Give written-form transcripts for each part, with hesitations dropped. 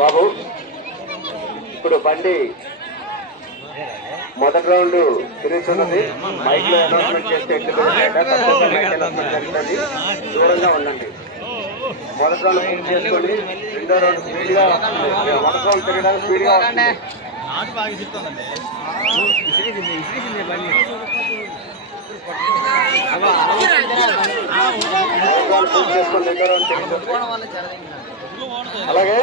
బాబు ఇప్పుడు బండి మొదటి రౌండ్ తిరుగుతున్నది. మైక్ లో అనౌన్స్మెంట్ చేస్తే జరుగుతుంది. దూరంగా ఉండండి. మొదటి రౌండ్ పూర్తి చేసుకొని రెండో రౌండ్ స్పీడ్ గా మొదటి రౌండ్ తిరగడానికి స్పీడ్ గా వస్తుంది. పూర్తి చేసుకొని రెండో రౌండ్ తిరుగుతుంది. అలాగే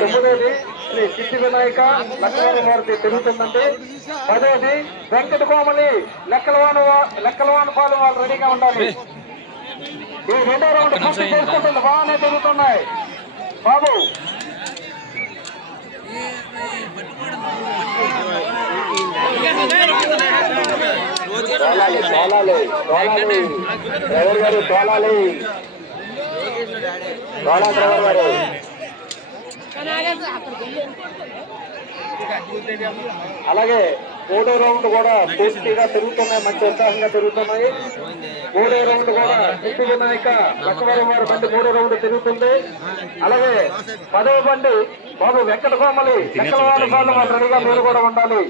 తొమ్మిదోది శ్రీ సిద్ధి వినాయక లక్ష్మణమూర్తి తిరుగుతుందంటే. పదోది వెంకట కోమలి లెక్కలవాన పాలు వాళ్ళు రెడీగా ఉండాలి. ఈ రెండో రౌండ్ పూర్తి చేసుకుంటుంది. బాగానే తిరుగుతున్నాయి బాబు. డ్రైవర్ గారు తోలాలి. డ్రైవర్ గారు అలాగే మూడో రౌండ్ కూడా పూర్తిగా తిరుగుతున్నాయి. మంచి ఉత్సాహంగా తిరుగుతున్నాయి. మూడో రౌండ్ కూడా సిద్ధి వినాయక లక్ష్మణం వారి బండి మూడో రౌండ్ తిరుగుతుంది. అలాగే పదవ బండి బాబు వెంకట కోమలి లెక్కలవాళ్ళ వాళ్ళు రెడీగా మీరు కూడా ఉండాలి.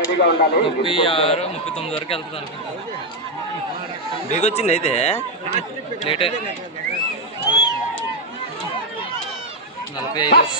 రెడీగా ఉండాలి. 36-39 వరకు వెళ్తున్నారు. బేగొచ్చింది అయితే లేటే 45.